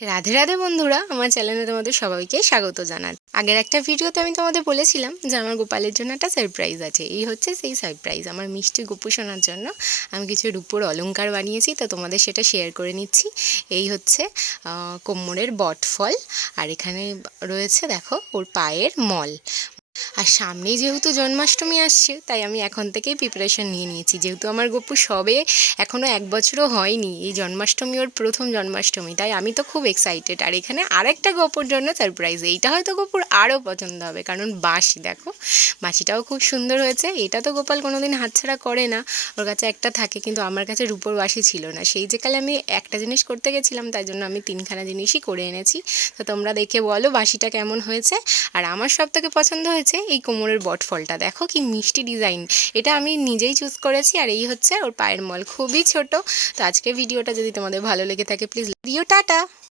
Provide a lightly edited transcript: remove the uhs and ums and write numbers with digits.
রাধে রাধে বন্ধুরা, আমার চ্যানেলে তোমাদের সবাইকে স্বাগত জানাই। আগের একটা ভিডিওতে আমি তোমাদের বলেছিলাম যে আমার গোপালের জন্য একটা সারপ্রাইজ আছে। এই হচ্ছে সেই সারপ্রাইজ। আমার মিষ্টি গোপু সোনার জন্য আমি কিছু রূপোর অলংকার বানিয়েছি, তো তোমাদের সেটা শেয়ার করে নিচ্ছি। এই হচ্ছে কোমরের বটফল, আর এখানে রয়েছে দেখো ওর পায়ের মল। আর সামনেই যেহেতু জন্মাষ্টমী আসছে, তাই আমি এখন থেকেই প্রিপারেশন নিয়ে নিয়েছি। যেহেতু আমার গপু সবে এখনও 1 বছরও হয়নি, এই জন্মাষ্টমী ওর প্রথম জন্মাষ্টমী, তাই আমি তো খুব এক্সাইটেড। আর এখানে আরেকটা গপুর জন্য সারপ্রাইজ, এইটা হয়তো গপুর আরও পছন্দ হবে, কারণ বাঁশি দেখো, বাঁশিটাও খুব সুন্দর হয়েছে। এটা তো গোপাল কোনোদিন হাতছাড়া করে না, ওর কাছে একটা থাকে, কিন্তু আমার কাছে রূপোর বাঁশি ছিল না। সেই যে কালে আমি একটা জিনিস করতে গেছিলাম, তাই জন্য আমি 3খানা জিনিসই করে এনেছি। তো তোমরা দেখে বলো বাঁশিটা কেমন হয়েছে। আর আমার সবথেকে পছন্দ হয়েছে এই কোমরের বটফলটা, দেখো কি মিষ্টি ডিজাইন। এটা আমি নিজেই চুজ করেছি। আর এই হচ্ছে ওর পায়ের মল, খুবই ছোট। তো আজকে ভিডিওটা যদি তোমাদের ভালো লেগে থাকে প্লিজ টাটা।